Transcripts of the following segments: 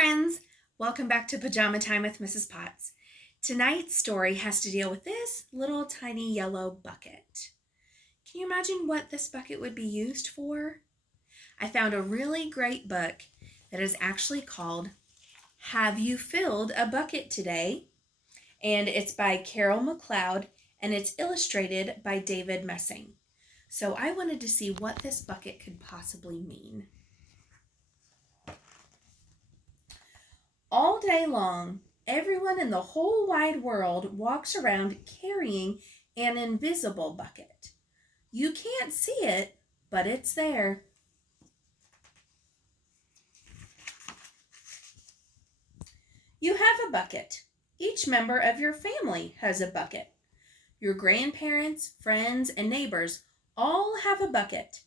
friends! Welcome back to Pajama Time with Mrs. Potts. Tonight's story has to deal with this little tiny yellow bucket. Can you imagine what this bucket would be used for? I found a really great book that is actually called Have You Filled a Bucket Today? And it's by Carol McCloud and it's illustrated by David Messing. So I wanted to see what this bucket could possibly mean. All day long, everyone in the whole wide world walks around carrying an invisible bucket. You can't see it, but it's there. You have a bucket. Each member of your family has a bucket. Your grandparents, friends, and neighbors all have a bucket.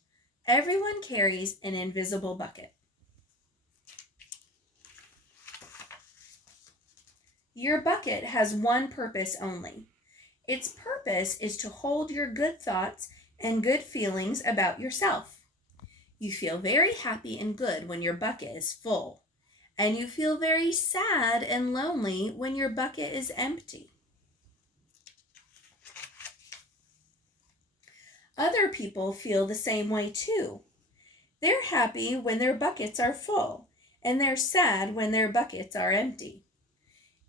Everyone carries an invisible bucket. Your bucket has one purpose only. Its purpose is to hold your good thoughts and good feelings about yourself. You feel very happy and good when your bucket is full, and you feel very sad and lonely when your bucket is empty. Other people feel the same way too. They're happy when their buckets are full, and they're sad when their buckets are empty.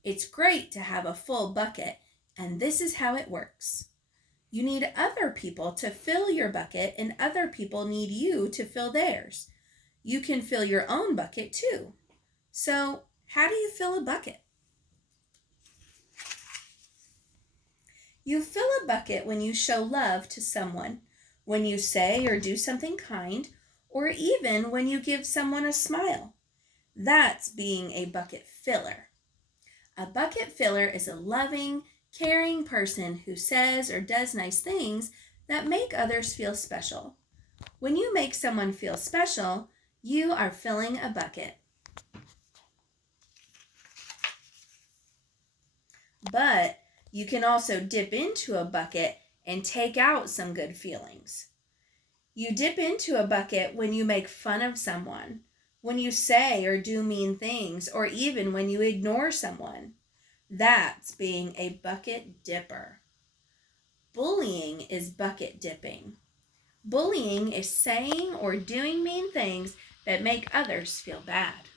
It's great to have a full bucket, and this is how it works. You need other people to fill your bucket, and other people need you to fill theirs. You can fill your own bucket too. So, how do you fill a bucket? You fill a bucket when you show love to someone, when you say or do something kind, or even when you give someone a smile. That's being a bucket filler. A bucket filler is a loving, caring person who says or does nice things that make others feel special. When you make someone feel special, you are filling a bucket. But you can also dip into a bucket and take out some good feelings. You dip into a bucket when you make fun of someone, when you say or do mean things, or even when you ignore someone. That's being a bucket dipper. Bullying is bucket dipping. Bullying is saying or doing mean things that make others feel bad.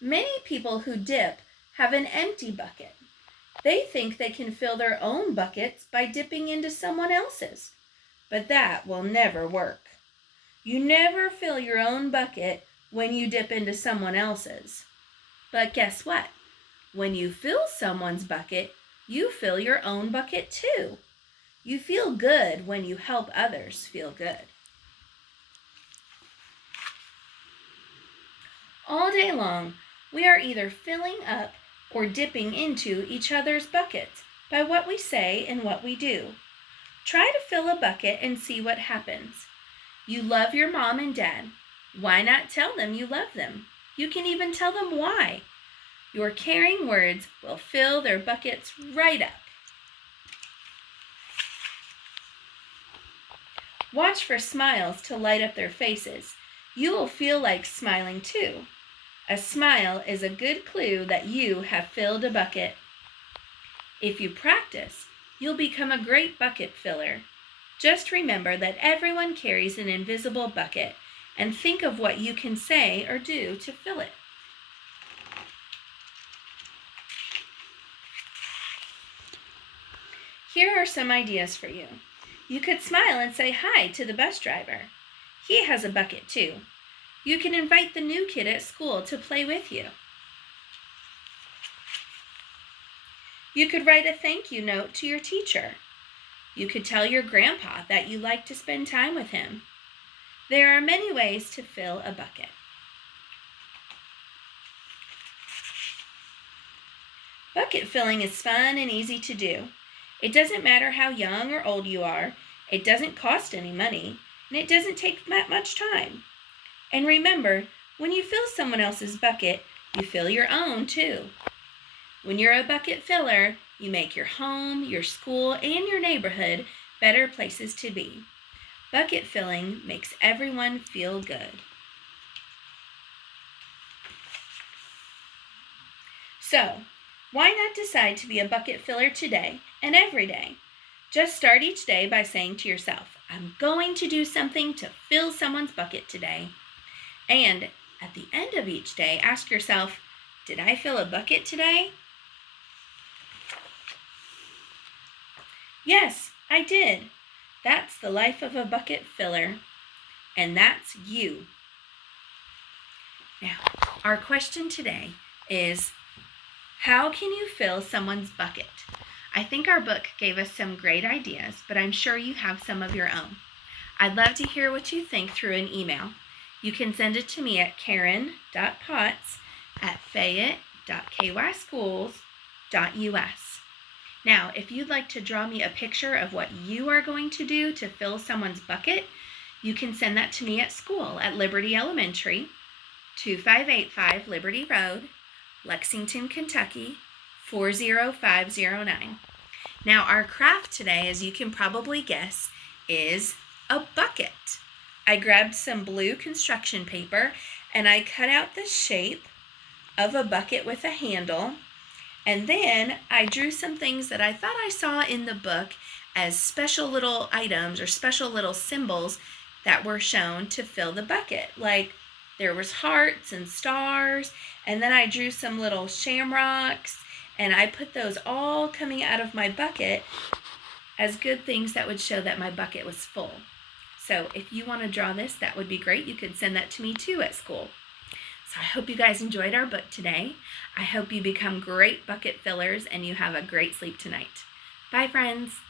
Many people who dip have an empty bucket. They think they can fill their own buckets by dipping into someone else's. But that will never work. You never fill your own bucket when you dip into someone else's. But guess what? When you fill someone's bucket, you fill your own bucket too. You feel good when you help others feel good. All day long, we are either filling up or dipping into each other's buckets by what we say and what we do. Try to fill a bucket and see what happens. You love your mom and dad. Why not tell them you love them? You can even tell them why. Your caring words will fill their buckets right up. Watch for smiles to light up their faces. You will feel like smiling too. A smile is a good clue that you have filled a bucket. If you practice, you'll become a great bucket filler. Just remember that everyone carries an invisible bucket, and think of what you can say or do to fill it. Here are some ideas for you. You could smile and say hi to the bus driver. He has a bucket too. You can invite the new kid at school to play with you. You could write a thank you note to your teacher. You could tell your grandpa that you like to spend time with him. There are many ways to fill a bucket. Bucket filling is fun and easy to do. It doesn't matter how young or old you are. It doesn't cost any money, and it doesn't take that much time. And remember, when you fill someone else's bucket, you fill your own too. When you're a bucket filler, you make your home, your school, and your neighborhood better places to be. Bucket filling makes everyone feel good. So, why not decide to be a bucket filler today and every day? Just start each day by saying to yourself, I'm going to do something to fill someone's bucket today. And at the end of each day, ask yourself, did I fill a bucket today? Yes, I did. That's the life of a bucket filler. And that's you. Now, our question today is, how can you fill someone's bucket? I think our book gave us some great ideas, but I'm sure you have some of your own. I'd love to hear what you think through an email. You can send it to me at karen.potts@fayette.kyschools.us. Now, if you'd like to draw me a picture of what you are going to do to fill someone's bucket, you can send that to me at school at Liberty Elementary, 2585 Liberty Road, Lexington, Kentucky, 40509. Now, our craft today, as you can probably guess, is a bucket. I grabbed some blue construction paper and I cut out the shape of a bucket with a handle. And then I drew some things that I thought I saw in the book as special little items or special little symbols that were shown to fill the bucket. Like there was hearts and stars, and then I drew some little shamrocks, and I put those all coming out of my bucket as good things that would show that my bucket was full. So if you want to draw this, that would be great. You could send that to me too at school. So I hope you guys enjoyed our book today. I hope you become great bucket fillers and you have a great sleep tonight. Bye, friends.